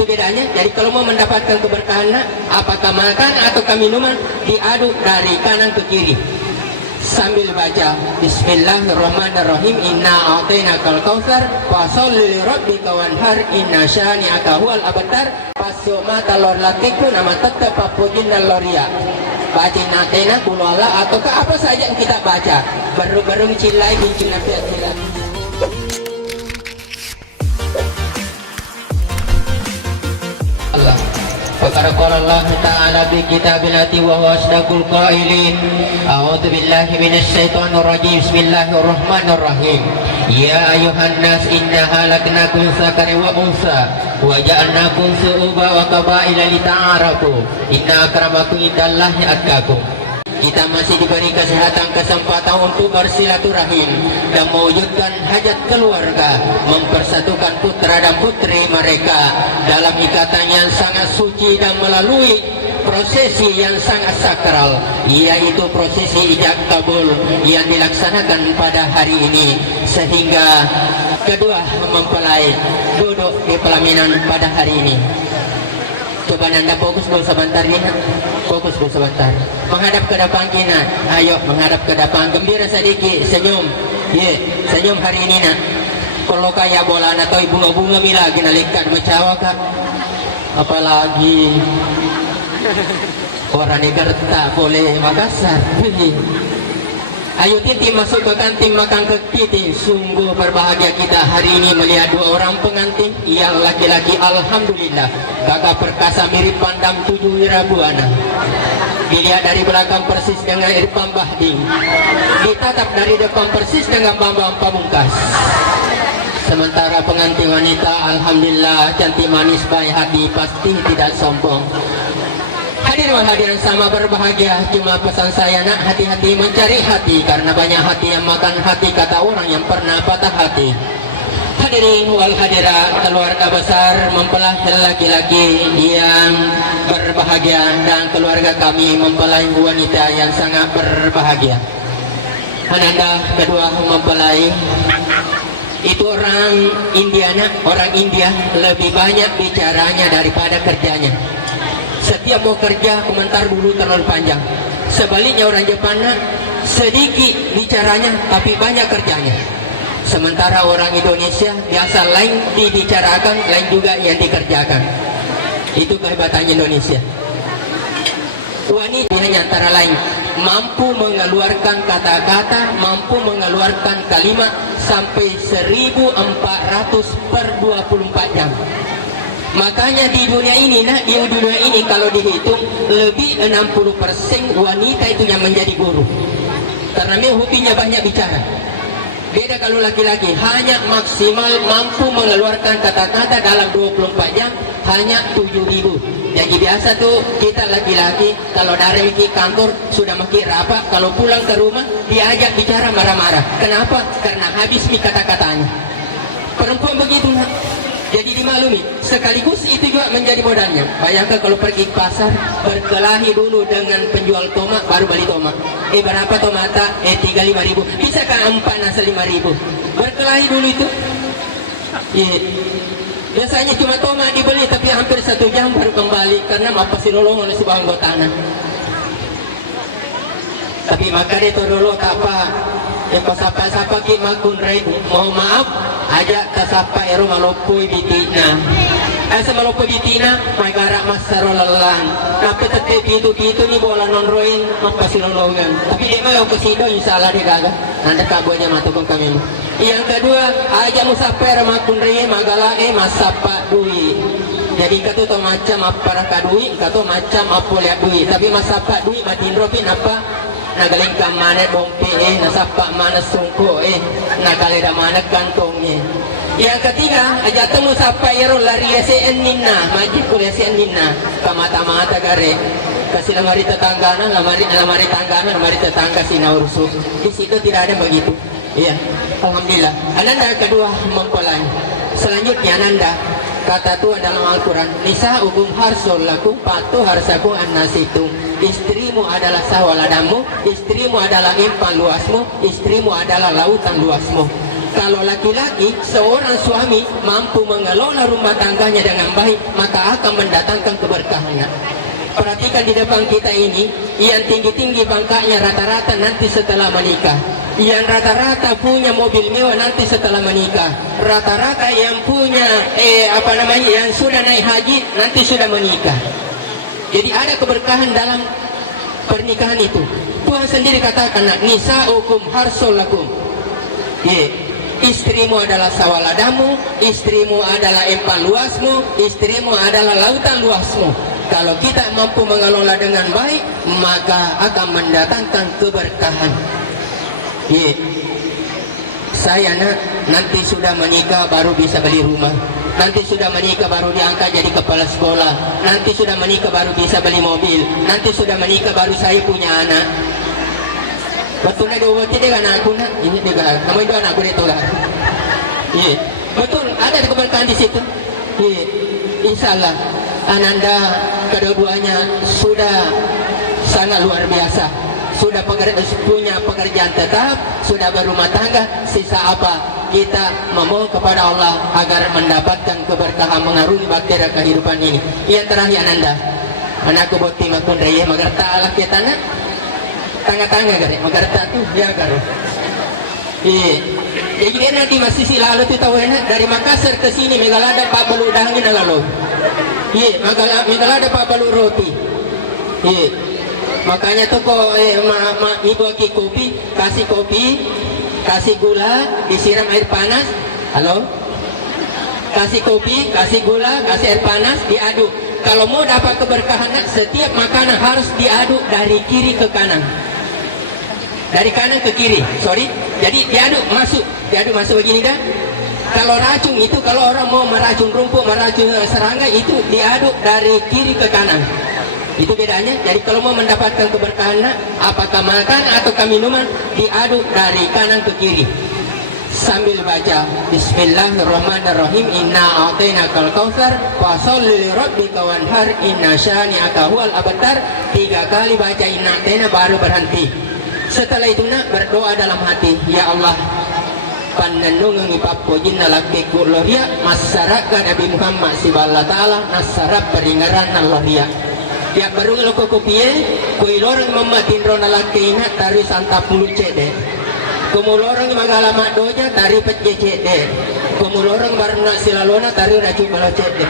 Itu bedanya. Jadi kalau mau mendapatkan keberkahan, apakah makan atau minuman, diaduk dari kanan ke kiri sambil baca Bismillahirrahmanirrahim, inna a'tainakal kautsar fasholli lirabbika wanhar inna syani'aka huwal abtar pasoma talor latiku nama tetap papudin loria. Baca natena kulala ataukah apa saja yang kita baca, baru cilai bincin nafiat cilai. Allah Fakar qala Allah Ta'ala bi kitabilati wa huwa asdaqul qailin. A'udzu billahi minasy syaithanir rajim. Bismillahirrahmanirrahim. Ya ayuhan nas inna halaknakum zakari wa unsa wa ja'alnakum su'uba wa qabaila lita'arafu. Inna akramakum indallahi atqakum. Kita masih diberi kesempatan untuk bersilaturahim dan mewujudkan hajat keluarga, mempersatukan putra dan putri mereka dalam ikatan yang sangat suci dan melalui prosesi yang sangat sakral, yaitu prosesi ijab kabul yang dilaksanakan pada hari ini, sehingga kedua mempelai duduk di pelaminan pada hari ini. Coba Nanda fokus dulu sebentar nih, fokus dulu sebentar. Menghadap ke depan kita, ayo menghadap ke depan. Gembira sedikit, senyum. Senyum hari ini nak. Kalau kayak bola atau bunga-bunga mila ginalikan macawa kak. Apalagi orang negara tak boleh Makassar. Ayo tim masuk ke kantin makan ke kita. Sungguh berbahagia kita hari ini melihat dua orang pengantin yang laki-laki. Alhamdulillah gagah perkasa mirip pandang 7 wirabuana. Dilihat dari belakang persis dengan Irfan Bahdim, ditatap dari depan persis dengan Bambang Pamungkas. Sementara pengantin wanita alhamdulillah cantik manis baik hati, pasti tidak sombong. Hadirin sama berbahagia, cuma pesan saya nak, hati-hati mencari hati, karena banyak hati yang makan hati, kata orang yang pernah patah hati. Hadirin wal hadirat, keluarga besar mempelai laki-laki yang berbahagia dan keluarga kami mempelai wanita yang sangat berbahagia. Ananda kedua mempelai itu orang India lebih banyak bicaranya daripada kerjanya. Setiap mau kerja komentar dulu terlalu panjang. Sebaliknya orang Jepang sedikit bicaranya tapi banyak kerjanya. Sementara orang Indonesia biasa lain dibicarakan, lain juga yang dikerjakan. Itu kehebatan Indonesia. Wanita hanya antara lain mampu mengeluarkan kata-kata, mampu mengeluarkan kalimat sampai 1400 per 24 jam. Makanya di dunia ini kalau dihitung lebih 60% wanita itu yang menjadi guru, karena hobinya banyak bicara. Beda kalau laki-laki hanya maksimal mampu mengeluarkan kata-kata dalam 24 jam hanya 7.000. Jadi biasa tuh kita laki-laki kalau dari kantor sudah makin rapat, kalau pulang ke rumah diajak bicara marah-marah. Kenapa? Karena habis kata-katanya. Perempuan begitu nak. Jadi dimaklumi, sekaligus itu juga menjadi modalnya. Bayangkan kalau pergi ke pasar, berkelahi dulu dengan penjual tomat, baru beli tomat. Berapa tomata? 35.000. Bisa kan 4 nasa 5.000. Berkelahi dulu itu. Biasanya cuma tomat dibeli, tapi hampir 1 jam baru kembali, karena pasti nolong oleh sebuah anggotana. Tapi maka itu dulu tak apa. Yang pasapa-sapa ki makun rai, mohon maaf aja kasapa ero malopoi bitina. Asa malopoi bitina may garak masarolalan. Tapi tetep itu ni bola nonroin mapasilolongan. Tapi dia mau kesido insyaallah dia gagal. Nanti kabonya matukong kami. Yang kedua aja musaper makun rai magala masapa duit. Jadi katu to macam apa kadui, katu macam apa lihat duit. Tapi masapa duit matindropin apa? Nagaling ka mana dompe nasapa mana sungko nagaleda mana kantongnya. Yang ketiga aja temu sapa yero lari SN ninna majid kuliah SN ninna kamata-mata gare kasih lamari tetanggana lamari tetangga sina ursu. Di situ tidak ada begitu. Iya, alhamdulillah. Ananda kedua mempelai. Selanjutnya Ananda kata Tuhan dalam Al-Quran, nisa ugum harsul lakum patuh harsaku annasitum. Istrimu adalah sawaladamu, istrimu adalah impan luasmu, istrimu adalah lautan luasmu. Kalau laki-laki, seorang suami mampu mengelola rumah tangganya dengan baik, maka akan mendatangkan keberkahannya. Perhatikan di depan kita ini, yang tinggi-tinggi bangkanya rata-rata nanti setelah menikah. Yang rata-rata punya mobil mewah nanti setelah menikah. Rata-rata yang punya yang sudah naik haji nanti sudah menikah. Jadi ada keberkahan dalam pernikahan itu. Tuhan sendiri katakan, nisa'ukum harsul lakum. Istrimu adalah sawaladamu, istrimu adalah empan luasmu, istrimu adalah lautan luasmu. Kalau kita mampu mengelola dengan baik, maka akan mendatangkan keberkahan. Saya nanti sudah menikah baru bisa beli rumah. Nanti sudah menikah baru diangkat jadi kepala sekolah. Nanti sudah menikah baru bisa beli mobil. Nanti sudah menikah baru saya punya anak. Betul na dua tidak anakku nak. Ini juga kamu itu anakku itu lah. Betul, ada keberkahan di situ. Insyaallah ananda kedua-duanya sudah sangat luar biasa. Sudah punya pekerjaan tetap, sudah berumah tangga. Sisa apa? Kita memohon kepada Allah agar mendapatkan keberkahan mengarungi bahtera kehidupan ini. Yang terakhir ananda, anakku boti makun raya magarta Allah kita nak tangga-tangga gare magarta tu dia garo. Jadi dia nanti masih silalu tu tahu dari Makassar ke sini Megalada Pak Balu dahangin lalu. Megalada Pak Balu roti. Makanya tuh kok ibu aki kopi, kasih gula, disiram air panas. Halo? Kasih kopi, kasih gula, kasih air panas, diaduk. Kalau mau dapat keberkahan, setiap makanan harus diaduk dari kiri ke kanan. Dari kanan ke kiri, sorry. Jadi diaduk masuk begini dah. Kalau racun itu, kalau orang mau meracun rumput, meracun serangga itu diaduk dari kiri ke kanan. Itu bedanya. Jadi kalau mau mendapatkan keberkahan, apakah makan atau minuman, diaduk dari kanan ke kiri. Sambil baca Bismillahirrahmanirrahim, inna a'tainakal kautsar fasholli lirabbika wanhar inna syani'aka huwal abtar. 3 kali baca inna a'taina baru berhenti. Setelah itu berdoa dalam hati, ya Allah, pandanungan ipapojin nalaki kuloria masyarakat Nabi Muhammad siballa ta'ala nasarab peringaran naloria. Ya baru ngeloko kopie, kui lorong mematin rona lakina tari santa puluh cede. Kumulorong magalamak doja tari pece cede. Kumulorong baru nak silalona tari racu balo cede.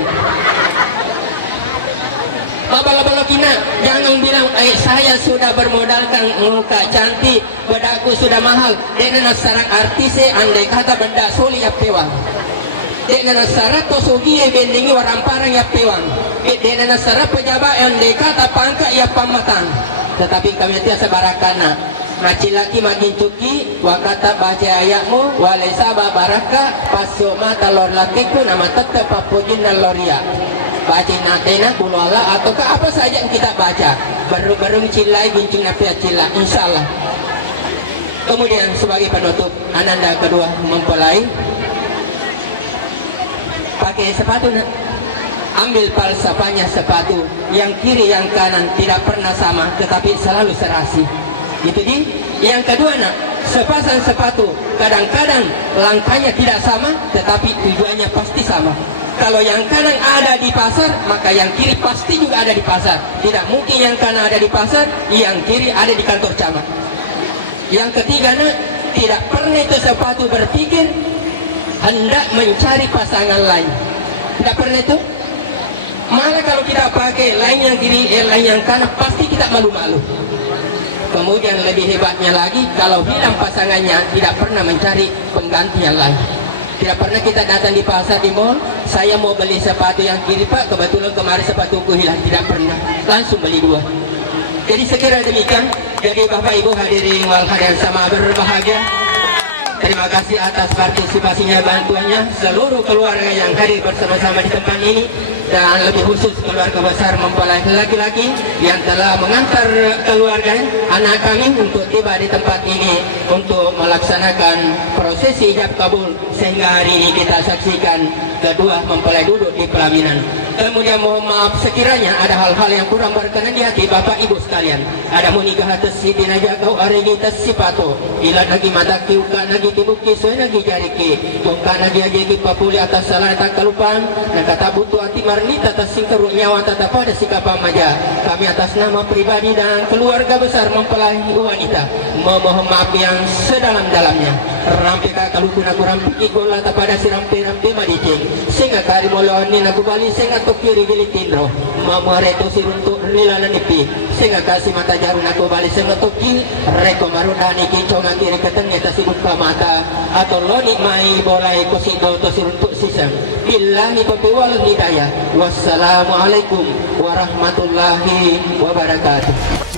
Babala-bala kina, jangan bilang, saya sudah bermodalkan muka cantik, bedaku sudah mahal. Dengan sarang artis, andai kata benda soli ya pewang. Dengan syarat tosugi bendingi warang parang ya pewang. Dengan syarat pejabat yang dekata pangkat ya pamatang. Tetapi kami tiasa barakana. Macilaki makin cuki, wakata baca ayatmu, walesa baraka, paso mata lor lakiku nama tetap papujin dan loria. Baca natena kulala ataukah apa saja yang kita baca. Baru-baru cilai bincang nafiat cila, insyaallah. Kemudian sebagai penutup, ananda kedua mempelai. Pakai sepatu nak, ambil falsafahnya sepatu, yang kiri yang kanan tidak pernah sama, tetapi selalu serasi. Gitu di. Yang kedua nak, sepasang sepatu kadang-kadang langkahnya tidak sama, tetapi tujuannya pasti sama. Kalau yang kanan ada di pasar, maka yang kiri pasti juga ada di pasar. Tidak mungkin yang kanan ada di pasar, yang kiri ada di kantor camat. Yang ketiga nak, tidak pernah itu sepatu berpikir hendak mencari pasangan lain. Tidak pernah itu. Malah kalau kita pakai lain yang kiri, lain yang kanan, pasti kita malu-malu. Kemudian lebih hebatnya lagi, kalau hilang pasangannya, tidak pernah mencari pengganti yang lain. Tidak pernah kita datang di pasar, di mall, saya mau beli sepatu yang kiri pak, kebetulan kemarin sepatuku hilang. Tidak pernah, langsung beli 2. Jadi sekira demikian. Jadi Bapak Ibu hadirin wal hadirin sama berbahagia, terima kasih atas partisipasinya, bantuannya seluruh keluarga yang hadir bersama-sama di tempat ini, dan lebih khusus keluarga besar mempelai laki-laki yang telah mengantar keluarga anak kami untuk tiba di tempat ini untuk melaksanakan prosesi ijab kabul sehingga hari ini kita saksikan kedua mempelai duduk di pelaminan. Kemudian mohon maaf sekiranya ada hal-hal yang kurang berkenan di hati Bapak Ibu sekalian. Ada munikah atas siti naja kau arigi tas sipato. Ila nagi mata kiuka nagi tibuki soy nagi jariki. Tungka nagi aji papuli atas salah tak kelupaan. Dan kata butuh hati marnita atas singkeruk nyawa tata pada sikapam maja. Kami atas nama pribadi dan keluarga besar mempelai wanita memohon maaf yang sedalam-dalamnya. Rampe kakak luku naku rampe ikola pada si rampe-rampe madicing. Sehingga kari moloni naku bali sehingga kiri gili tindro mamuareto siruntuk rilana nipi sehingga kasih mata jaru naku bali sehingga toki reko marunani kiconga kiri ketengnya tasi buka mata atau loni mai bolai kosindo to siruntuk sisang billahi taufiq wal hidayah. Wassalamualaikum warahmatullahi wabarakatuh.